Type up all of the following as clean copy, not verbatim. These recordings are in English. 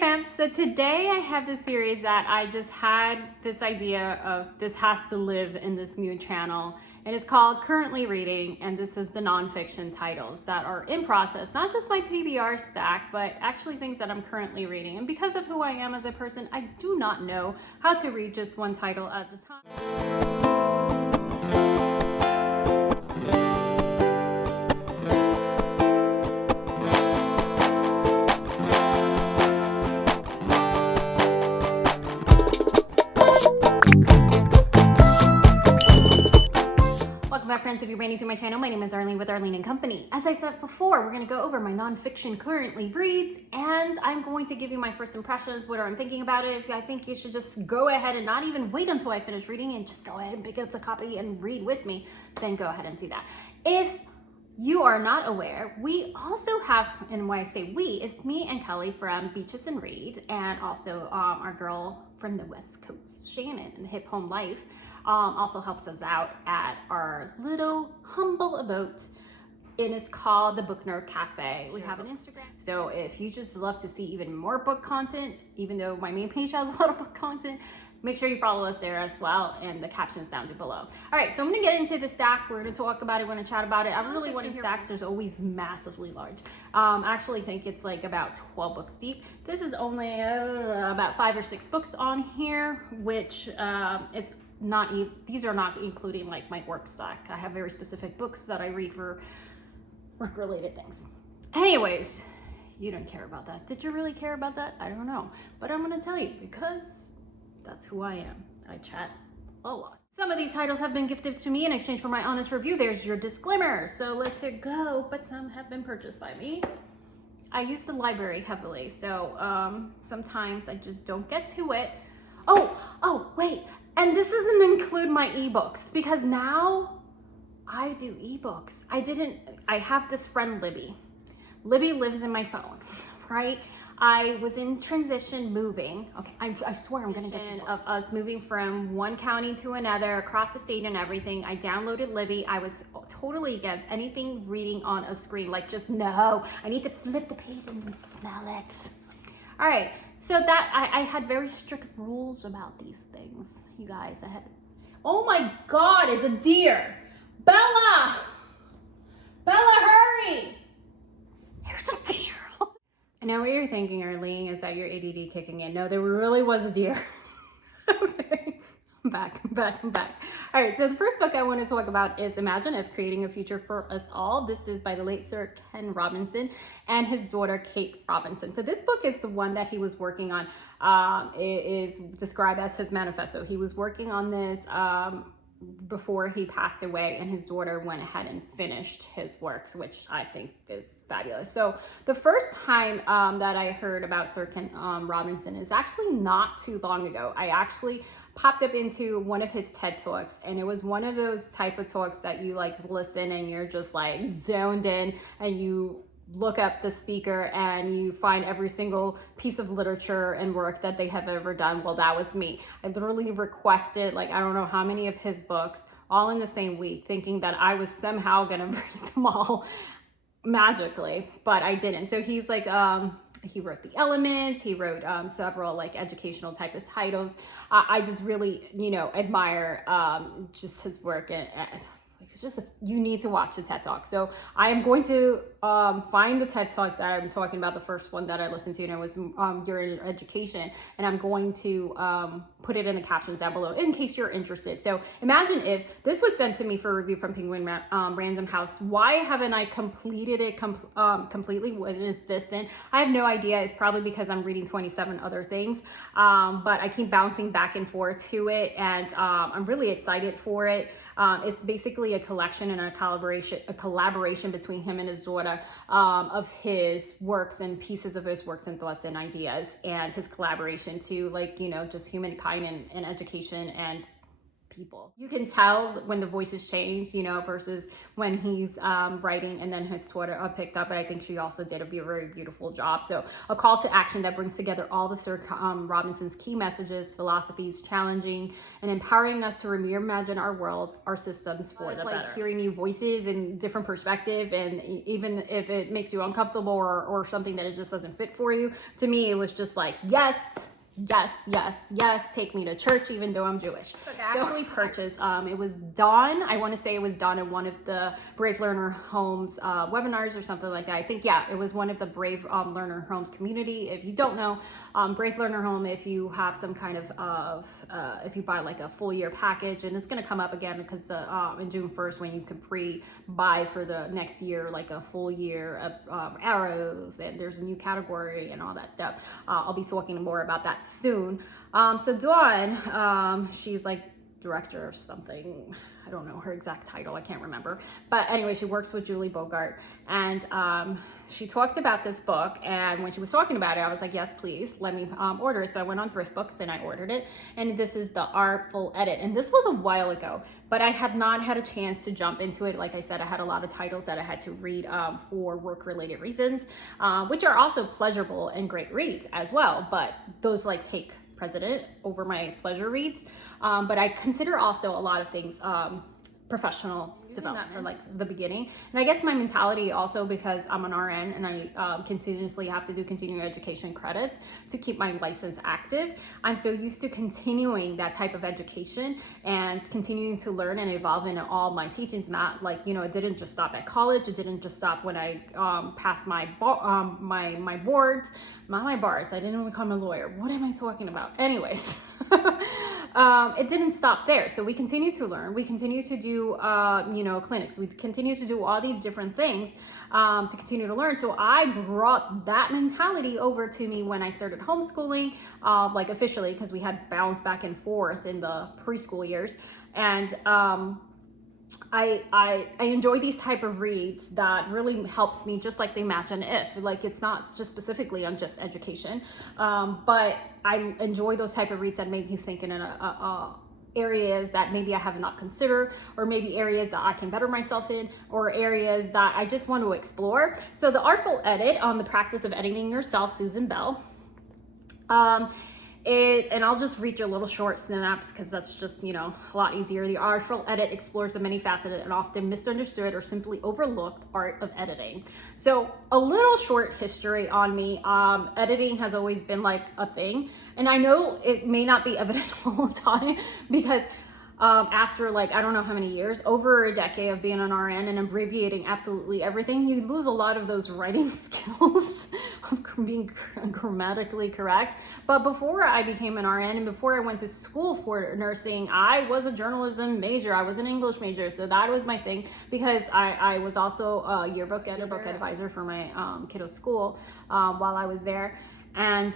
fam, so today I have this series that I just had this idea of this has to live in this new channel, and it's called Currently Reading, and this is the nonfiction titles that are in process, not just my TBR stack, but actually things that I'm currently reading. And because of who I am as a person, I do not know how to read just one title at a time. My friends, if you're brand new to my channel, my name is Arlene with Arlene and Company. As I said before, we're going to go over my nonfiction currently reads, and I'm going to give you my first impressions, what I'm thinking about it. If I think you should just go ahead and not even wait until I finish reading and just go ahead and pick up the copy and read with me, then go ahead and do that. If you are not aware, we also have, and when I say we, it's me and Kelly from Beaches and Read, and also our girl from the West Coast, Shannon, in the Hip Home Life. Also helps us out at our little humble abode, and it's called the Book Nerd Café. We have an Instagram, so if you just love to see even more book content, even though my main page has a lot of book content, make sure you follow us there as well, and the captions down below. All right, so I'm gonna get into the stack. We're gonna talk about it, we're gonna chat about it. I really want stacks. There's always massively large. I actually think it's like about 12 books deep. This is only about 5 or 6 books on here, which it's not, these are not including like my work stack. I have very specific books that I read for work related things. Anyways, you don't care about that. Did you really care about that? I don't know, but I'm gonna tell you because that's who I am. I chat a lot. Some of these titles have been gifted to me in exchange for my honest review. There's your disclaimer. So let's hit go, but some have been purchased by me. I use the library heavily, so sometimes I just don't get to it. Oh, wait. And this doesn't include my ebooks, because now I do ebooks. I have this friend, Libby. Libby lives in my phone, right? I was in transition moving. Okay, I swear I'm gonna get to of us moving from one county to another, across the state and everything. I downloaded Libby. I was totally against anything reading on a screen. Like, just no, I need to flip the page and smell it. All right, so that I had very strict rules about these things, you guys. Oh my God, it's a deer. Bella, hurry. Here's a deer. I know what you're thinking, Arlene, is that your ADD kicking in. No, there really was a deer. Okay, I'm back. All right, so the first book I want to talk about is Imagine If, Creating a Future for Us All. This is by the late Sir Ken Robinson and his daughter, Kate Robinson. So this book is the one that he was working on. It is described as his manifesto. He was working on this before he passed away, and his daughter went ahead and finished his works, which I think is fabulous. So the first time that I heard about Sir Ken Robinson is actually not too long ago. I actually popped up into one of his TED Talks, and it was one of those type of talks that you like listen and you're just like zoned in, and you look up the speaker and you find every single piece of literature and work that they have ever done. Well, that was me. I literally requested, like, I don't know how many of his books all in the same week, thinking that I was somehow gonna read them all magically, but I didn't. So he's like, he wrote The Element, he wrote several like educational type of titles. I just really, admire just his work, and it's just, you need to watch the TED Talk. So I am going to find the TED Talk that I'm talking about, the first one that I listened to, and it was during education, and I'm going to put it in the captions down below in case you're interested. So Imagine If, this was sent to me for review from Penguin Random House. Why haven't I completed it completely? What is this then? I have no idea. It's probably because I'm reading 27 other things, but I keep bouncing back and forth to it, and I'm really excited for it. It's basically a collection and a collaboration between him and his daughter of his works and pieces of his works and thoughts and ideas, and his collaboration to, like, just humankind and education and people. You can tell when the voices change, you know, versus when he's writing and then his Twitter picked up. But I think she also did a very beautiful job. So a call to action that brings together all of Sir Robinson's key messages, philosophies, challenging and empowering us to reimagine our world, our systems for the better. Hearing new voices and different perspective, and even if it makes you uncomfortable or something that it just doesn't fit for you, to me it was just like, yes, take me to church, even though I'm Jewish. I actually purchased, it was done, I want to say it was done in one of the Brave Learner Homes webinars or something like that. I think, yeah, it was one of the Brave Learner Homes community. If you don't know, Brave Learner Home, if you have some kind of if you buy like a full year package, and it's going to come up again because in June 1st when you can pre-buy for the next year, like a full year of arrows, and there's a new category and all that stuff. I'll be talking more about that soon. So Dawn, she's like director of something. I don't know her exact title. I can't remember. But anyway, she works with Julie Bogart, and she talked about this book. And when she was talking about it, I was like, yes, please let me order it. So I went on Thrift Books and I ordered it. And this is the Artful Edit. And this was a while ago, but I have not had a chance to jump into it. Like I said, I had a lot of titles that I had to read for work-related reasons, which are also pleasurable and great reads as well. But those like take precedent over my pleasure reads. But I consider also a lot of things professional development for like the beginning. And I guess my mentality also, because I'm an RN and I continuously have to do continuing education credits to keep my license active, I'm so used to continuing that type of education and continuing to learn and evolve in all my teachings. Not like, you know, it didn't just stop at college. It didn't just stop when I passed my my boards, not my bars. I didn't become a lawyer. What am I talking about? Anyways. It didn't stop there. So we continue to learn. We continue to do, you know, clinics. We continue to do all these different things to continue to learn. So I brought that mentality over to me when I started homeschooling, like officially, because we had bounced back and forth in the preschool years. And I enjoy these type of reads that really helps me, just like the Imagine If, like it's not just specifically on just education, but I enjoy those type of reads that make me think in areas that maybe I have not considered, or maybe areas that I can better myself in, or areas that I just want to explore. So the Artful Edit on the practice of editing yourself, Susan Bell. And I'll just read you a little short synopsis because that's just, you know, a lot easier. The Artful Edit explores the many-faceted and often misunderstood or simply overlooked art of editing. So a little short history on me. Editing has always been like a thing. And I know it may not be evident all the time because after like, I don't know how many years, over a decade of being an RN and abbreviating absolutely everything, you lose a lot of those writing skills of being grammatically correct. But before I became an RN and before I went to school for nursing, I was a journalism major. I was an English major. So that was my thing, because I was also a yearbook advisor for my kiddo's school while I was there. And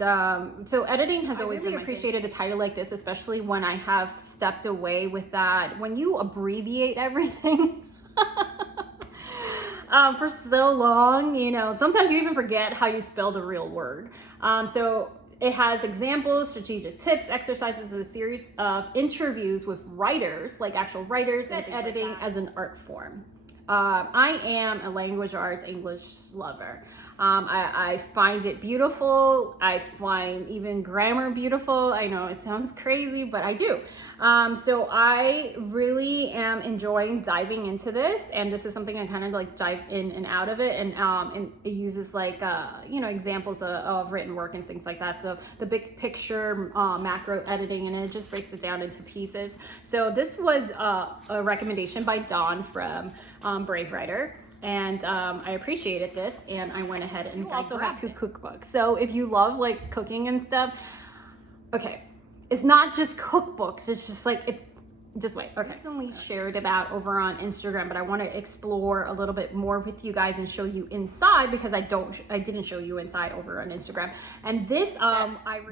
so editing has always really appreciated a title like this, especially when I have stepped away with that. When you abbreviate everything for so long, you know, sometimes you even forget how you spell the real word. So it has examples, strategic tips, exercises, and a series of interviews with writers, like actual writers, and editing as an art form. I am a language arts English lover. I find it beautiful. I find even grammar beautiful. I know it sounds crazy, but I do. So I really am enjoying diving into this, and this is something I kind of like dive in and out of it, and it uses like you know, examples of written work and things like that. So the big picture, macro editing, and it just breaks it down into pieces. So this was a recommendation by Dawn from Brave Writer. And I appreciated this, and I went ahead and also have 2 cookbooks. So if you love like cooking and stuff, okay, it's not just cookbooks. It's just like, it's just wait. Okay. Recently shared about over on Instagram, but I want to explore a little bit more with you guys and show you inside, because I didn't show you inside over on Instagram. And this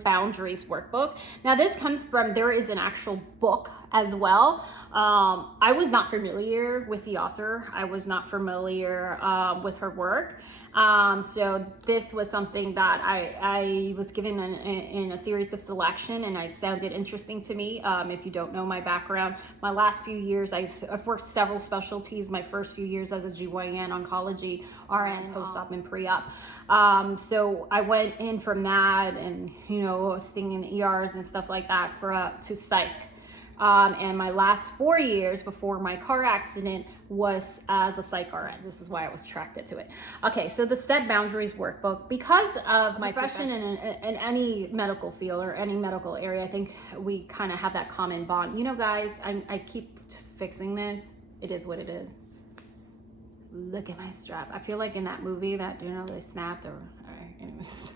Boundaries workbook. Now this comes from, there is an actual book as well. I was not familiar with the author. I was not familiar with her work. So this was something that I was given in a series of selection, and it sounded interesting to me. If you don't know my background, my last few years, I've worked several specialties. My first few years as a GYN, oncology, RN, post-op, and pre-op. So I went in from that and, staying in ERs and stuff like that to psych. And my last 4 years before my car accident was as a psych RN. This is why I was attracted to it. Okay, so the Set Boundaries workbook, because of my profession in any medical field or any medical area, I think we kind of have that common bond. Guys, I keep fixing this. It is what it is. Look at my strap. I feel like in that movie that, they snapped or, all right, anyways.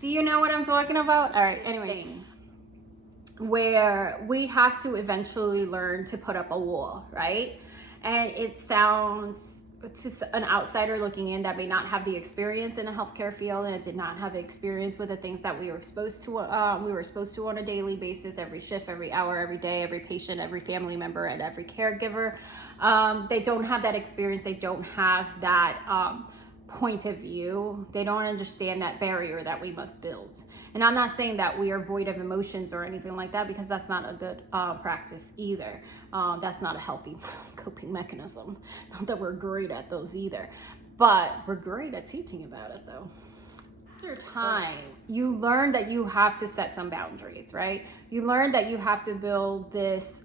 Do you know what I'm talking about? All right, anyway. Where we have to eventually learn to put up a wall, right? And it sounds to an outsider looking in that may not have the experience in a healthcare field and did not have experience with the things that we were exposed to on a daily basis, every shift, every hour, every day, every patient, every family member, and every caregiver. They don't have that experience. They don't have that point of view. They don't understand that barrier that we must build. And I'm not saying that we are void of emotions or anything like that, because that's not a good practice either. That's not a healthy coping mechanism. Not that we're great at those either, but we're great at teaching about it though. After time, you learn that you have to set some boundaries, right? You learn that you have to build this,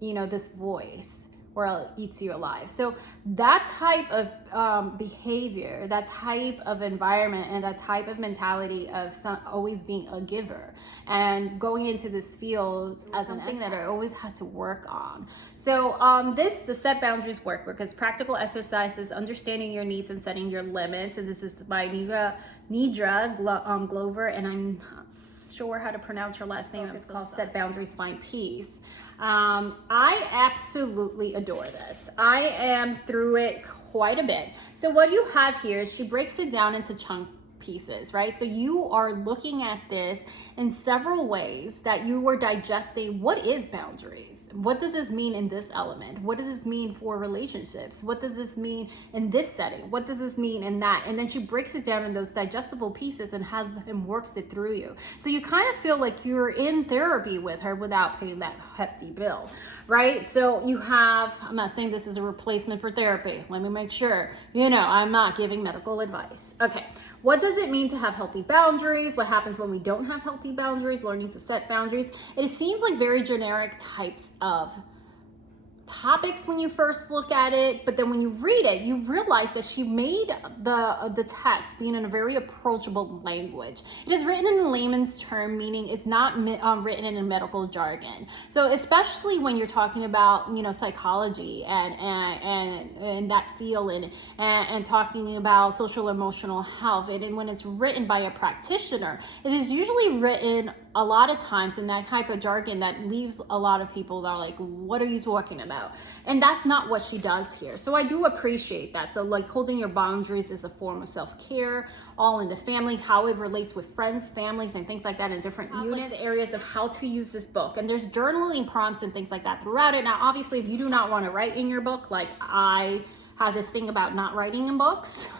this voice, or it eats you alive. So that type of behavior, that type of environment, and that type of mentality of always being a giver and going into this field as something that I always had to work on. So the Set Boundaries workbook is practical exercises, understanding your needs and setting your limits. And this is by Nidra Glover, and I'm not sure how to pronounce her last name. It's called Set Boundaries, Find Peace. I absolutely adore this. I am through it quite a bit. So what you have here is she breaks it down into chunk pieces, right? So you are looking at this in several ways that you were digesting. What is boundaries? What does this mean in this element? What does this mean for relationships? What does this mean in this setting? What does this mean in that? And then she breaks it down in those digestible pieces and works it through you. So you kind of feel like you're in therapy with her without paying that hefty bill, right? So you have, I'm not saying this is a replacement for therapy. Let me make sure, I'm not giving medical advice. Okay. What does it mean to have healthy boundaries? What happens when we don't have healthy boundaries? Learning to set boundaries. It seems like very generic types of topics when you first look at it, but then when you read it, you realize that she made the text being in a very approachable language. It is written in a layman's term, meaning it's not written in a medical jargon. So especially when you're talking about psychology and that field and talking about social emotional health, and when it's written by a practitioner, it is usually written a lot of times in that type of jargon that leaves a lot of people that are like, what are you talking about? And that's not what she does here. So I do appreciate that. So like holding your boundaries is a form of self-care, all in the family, how it relates with friends, families, and things like that in different unit areas of how to use this book. And there's journaling prompts and things like that throughout it. Now, obviously, if you do not want to write in your book, like I have this thing about not writing in books,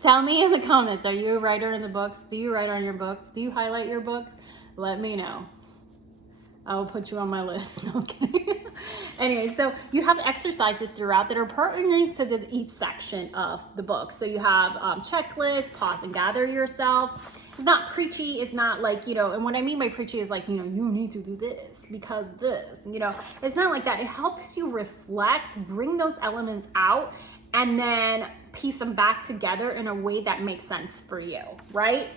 tell me in the comments, are you a writer in the books? Do you write on your books? Do you highlight your books? Let me know. I will put you on my list. No, I'm kidding. Anyway, so you have exercises throughout that are pertinent to each section of the book. So you have checklists, pause and gather yourself. It's not preachy. It's not like, and what I mean by preachy is like, you need to do this because this, it's not like that. It helps you reflect, bring those elements out, and then piece them back together in a way that makes sense for you, right?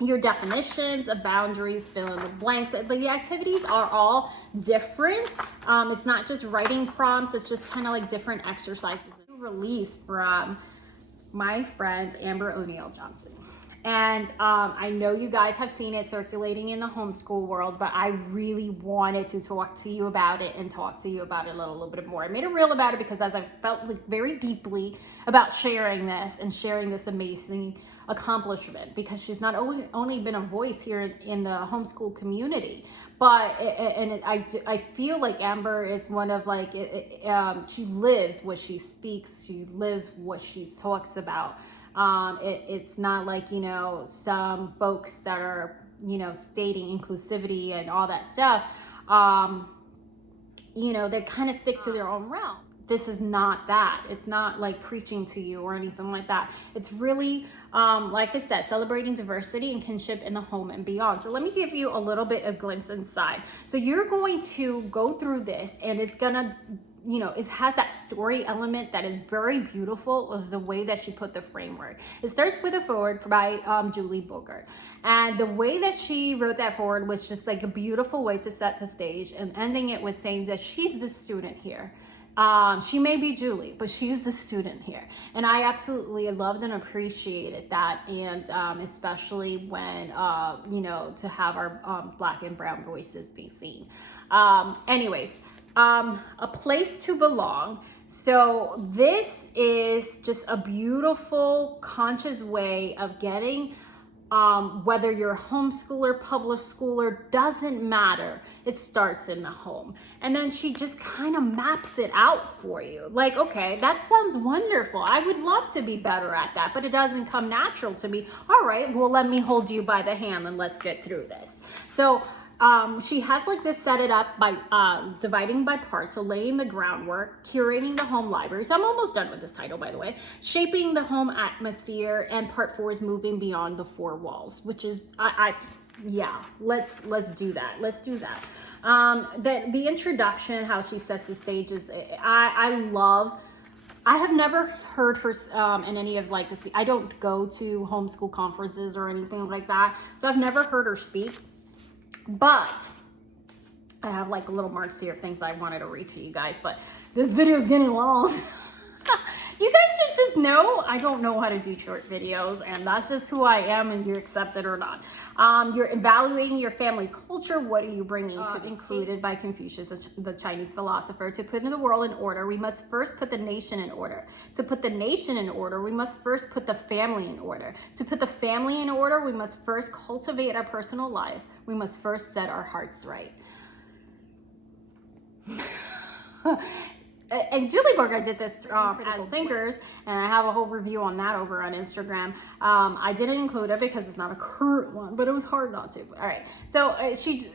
Your definitions of boundaries, fill in the blanks. The activities are all different. It's not just writing prompts. It's just kind of like different exercises. Release from my friend Amber O'Neill Johnson. And I know you guys have seen it circulating in the homeschool world, but I really wanted to talk to you about it and talk to you about it a little bit more. I made a reel about it because as I felt like very deeply about sharing this and sharing this amazing accomplishment, because she's not only been a voice here in the homeschool community, but I feel like Amber is one of like, she lives what she speaks, she lives what she talks about. It's not like, you know, some folks that are, you know, stating inclusivity and all that stuff, you know, they kind of stick to their own realm. This is not that. It's not like preaching to you or anything like that. It's really, like I said, celebrating diversity and kinship in the home and beyond. So let me give you a little bit of glimpse inside. So you're going to go through this, and it's gonna, you know, it has that story element that is very beautiful of the way that she put the framework. It starts with a foreword by Julie Bogart. And the way that she wrote that foreword was just like a beautiful way to set the stage, and ending it with saying that she's the student here. She may be Julie, but she's the student here. And I absolutely loved and appreciated that. And especially when, you know, to have our Black and brown voices be seen. Anyways, a place to belong. So this is just a beautiful, conscious way of getting, whether you're a homeschooler, public schooler, doesn't matter. It starts in the home. And then she just kind of maps it out for you. Like, okay, that sounds wonderful. I would love to be better at that, but it doesn't come natural to me. All right, well, let me hold you by the hand and let's get through this. So she has like this set it up by dividing by parts, so laying the groundwork, curating the home library. So I'm almost done with this title, by the way. Shaping the home atmosphere, and part 4 is moving beyond the 4 walls, which is yeah, let's do that. Let's do that. The introduction, how she sets the stage is I love. I have never heard her in any of like this. I don't go to homeschool conferences or anything like that, so I've never heard her speak. But I have like little marks here of things I wanted to read to you guys, but this video is getting long. You guys should just know I don't know how to do short videos, and that's just who I am, and you accept it or not. You're evaluating your family culture. What are you bringing to included by Confucius, the Chinese philosopher? To put the world in order, we must first put the nation in order. To put the nation in order, we must first put the family in order. To put the family in order, we must first cultivate our personal life. We must first set our hearts right. And Julie Bogart did this as Thinkers, and I have a whole review on that over on Instagram. I didn't include it because it's not a current one, but it was hard not to. All right, so she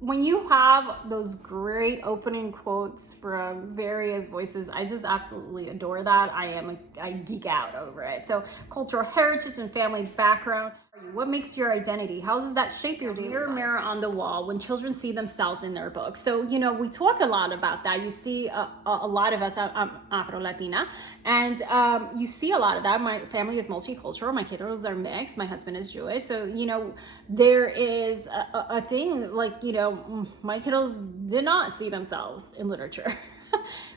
when you have those great opening quotes from various voices, I just absolutely adore that. I geek out over it. So cultural heritage and family background. What makes your identity? How does that shape your mirror on the wall when children see themselves in their books? So, you know, we talk a lot about that. You see a lot of us, I'm Afro-Latina, and you see a lot of that. My family is multicultural. My kiddos are mixed. My husband is Jewish. So, you know, there is a thing like, you know, my kiddos did not see themselves in literature.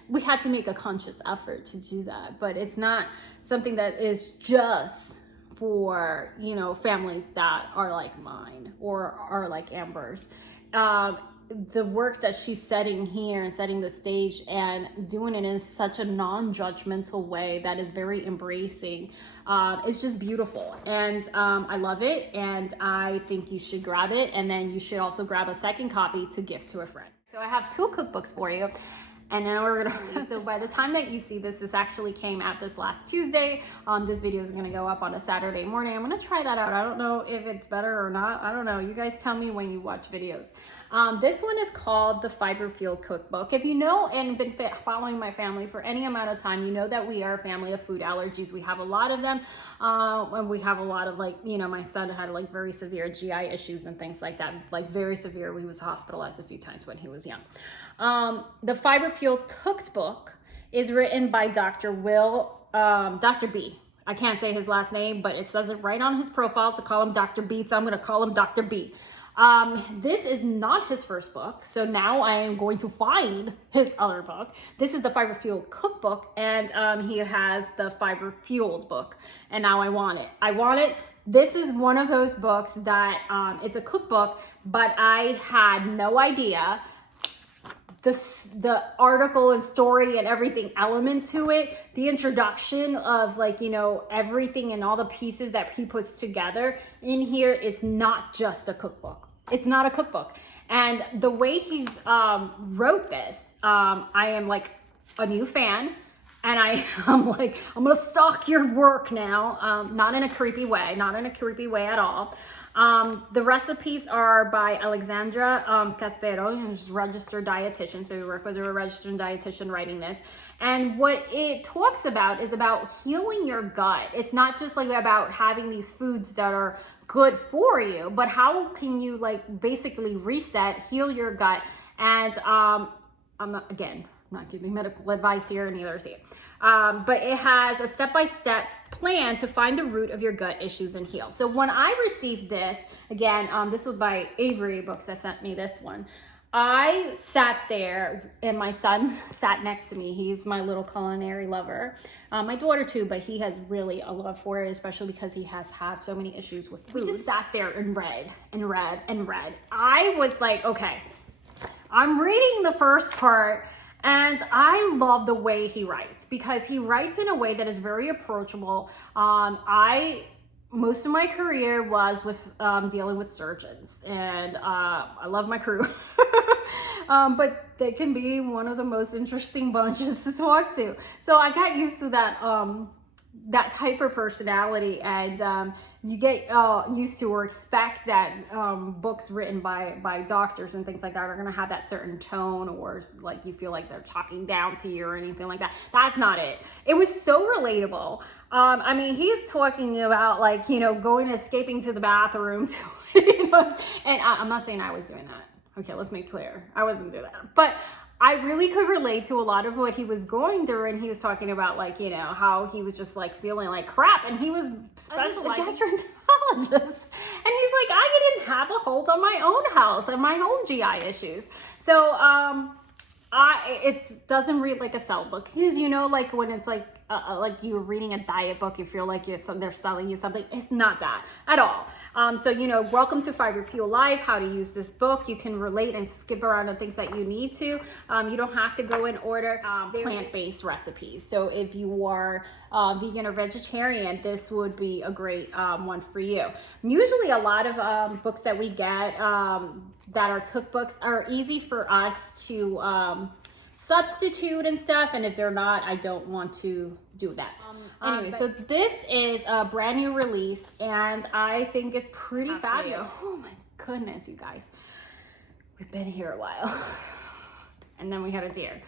We had to make a conscious effort to do that, but it's not something that is just for, you know, families that are like mine or are like Amber's. The work that she's setting here and setting the stage and doing it in such a non-judgmental way that is very embracing, it's just beautiful. And I love it, and I think you should grab it, and then you should also grab a second copy to gift to a friend. So I have 2 cookbooks for you. And now we're gonna, so by the time that you see this, this actually came out this last Tuesday. This video is gonna go up on a Saturday morning. I'm gonna try that out. I don't know if it's better or not. I don't know. You guys tell me when you watch videos. This one is called the Fiber Fueled Cookbook. If you know and been following my family for any amount of time, you know that we are a family of food allergies. We have a lot of them. And we have a lot of, like, you know, my son had like very severe GI issues and things like that, like very severe. We was hospitalized a few times when he was young. The Fiber Fueled Cookbook is written by Dr. B. I can't say his last name, but it says it right on his profile to call him Dr. B, so I'm going to call him Dr. B. This is not his first book, so now I am going to find his other book. This is the Fiber Fueled Cookbook, and he has the Fiber Fueled book, and now I want it. This is one of those books that it's a cookbook, but I had no idea the article and story and everything element to it, the introduction of like, you know, everything and all the pieces that he puts together in here is not just a cookbook. It's not a cookbook. And the way he's wrote this, I am like a new fan. And I'm like, I'm gonna stalk your work now. Not in a creepy way, at all. The recipes are by Alexandra Caspero, who's a registered dietitian. So we work with a registered dietitian writing this. And what it talks about is about healing your gut. It's not just like about having these foods that are good for you, but how can you like basically reset, heal your gut. And I'm not giving medical advice here, neither is he. But it has a step-by-step plan to find the root of your gut issues and heal. So when I received this, again, this was by Avery Books that sent me this one. I sat there and my son sat next to me. He's my little culinary lover. My daughter too, but he has really a love for it, especially because he has had so many issues with food. We just sat there and read and read and read. I was like, okay, I'm reading the first part. And I love the way he writes because he writes in a way that is very approachable. Most of my career was with dealing with surgeons, and I love my crew. But they can be one of the most interesting bunches to talk to. So I got used to that type of personality, and you get used to or expect that books written by doctors and things like that are going to have that certain tone, or like you feel like they're talking down to you or anything like that. That's not it. It was so relatable. I mean, he's talking about like, you know, escaping to the bathroom, you know, and I'm not saying I was doing that. Okay, let's make clear. I wasn't doing that. But I really could relate to a lot of what he was going through, and he was talking about like, you know, how he was just like feeling like crap, and he was specialized gastroenterologist, and he's like, I didn't have a hold on my own health and my own GI issues. So it doesn't read like a sell book, because you know, like when it's like you're reading a diet book, you feel like they're selling you something. It's not that at all. So, you know, welcome to 5 Year Fuel Life, how to use this book. You can relate and skip around the things that you need to. You don't have to go and order plant-based recipes. So if you are vegan or vegetarian, this would be a great one for you. Usually a lot of books that we get that are cookbooks are easy for us to substitute and stuff, and if they're not, I don't want to do that. Anyway, so this is a brand new release, and I think it's pretty fabulous. Oh my goodness, you guys, we've been here a while. And then we had a deer.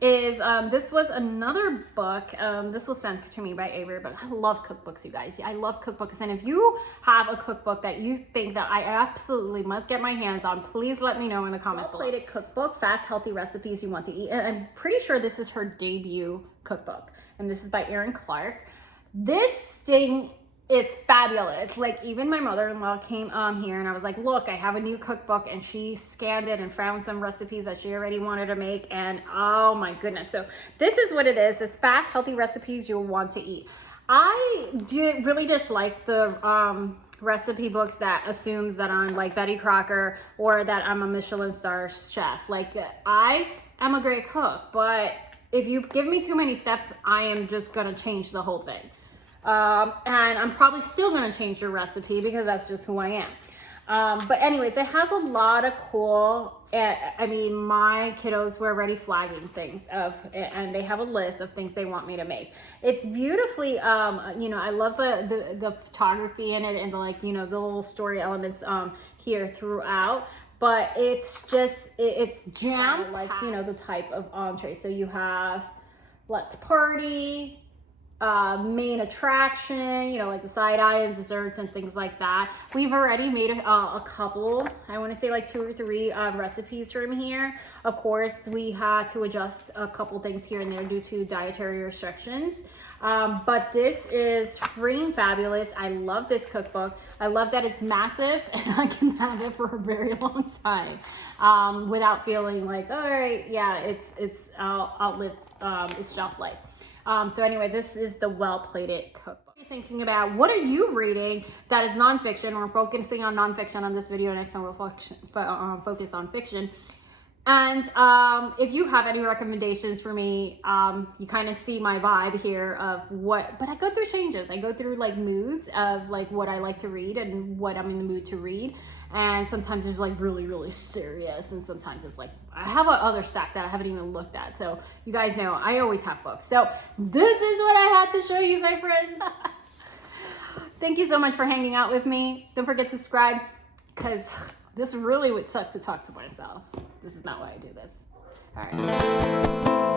This was another book. This was sent to me by Avery, but I love cookbooks, you guys. I love cookbooks. And if you have a cookbook that you think that I absolutely must get my hands on, please let me know in the comments below. Well-plated cookbook, fast, healthy recipes you want to eat. And I'm pretty sure this is her debut cookbook. And this is by Erin Clark. This thing is fabulous. Like, even my mother-in-law came here and I was like, look, I have a new cookbook, and she scanned it and found some recipes that she already wanted to make, and oh my goodness. So this is what it is. It's fast, healthy recipes you'll want to eat. I really dislike the recipe books that assumes that I'm like Betty Crocker or that I'm a Michelin star chef. Like, I am a great cook, but if you give me too many steps, I am just gonna change the whole thing. And I'm probably still going to change your recipe because that's just who I am. But anyways, it has a lot of cool, I mean, my kiddos were already flagging things and they have a list of things they want me to make. It's beautifully, you know, I love the photography in it, and the, like, you know, the little story elements, here throughout, but it's just, it's jam, like, you know, the type of entree. So you have Let's Party, main attraction, you know, like the side items, desserts, and things like that. We've already made a couple, I want to say like 2 or 3 recipes from here. Of course, we had to adjust a couple things here and there due to dietary restrictions. But this is freaking fabulous. I love this cookbook. I love that it's massive and I can have it for a very long time without feeling like, all right, yeah, it's outlived its shelf life. So anyway, this is the Well-Plated Cookbook. Thinking about, what are you reading that is nonfiction? We're focusing on nonfiction on this video. Next time we'll focus on fiction. And if you have any recommendations for me, you kind of see my vibe here of what, but I go through changes. I go through like moods of like what I like to read and what I'm in the mood to read. And sometimes it's like really, really serious. And sometimes it's like, I have a other stack that I haven't even looked at. So you guys know I always have books. So this is what I had to show you, my friends. Thank you so much for hanging out with me. Don't forget to subscribe, because this really would suck to talk to myself. This is not why I do this. All right.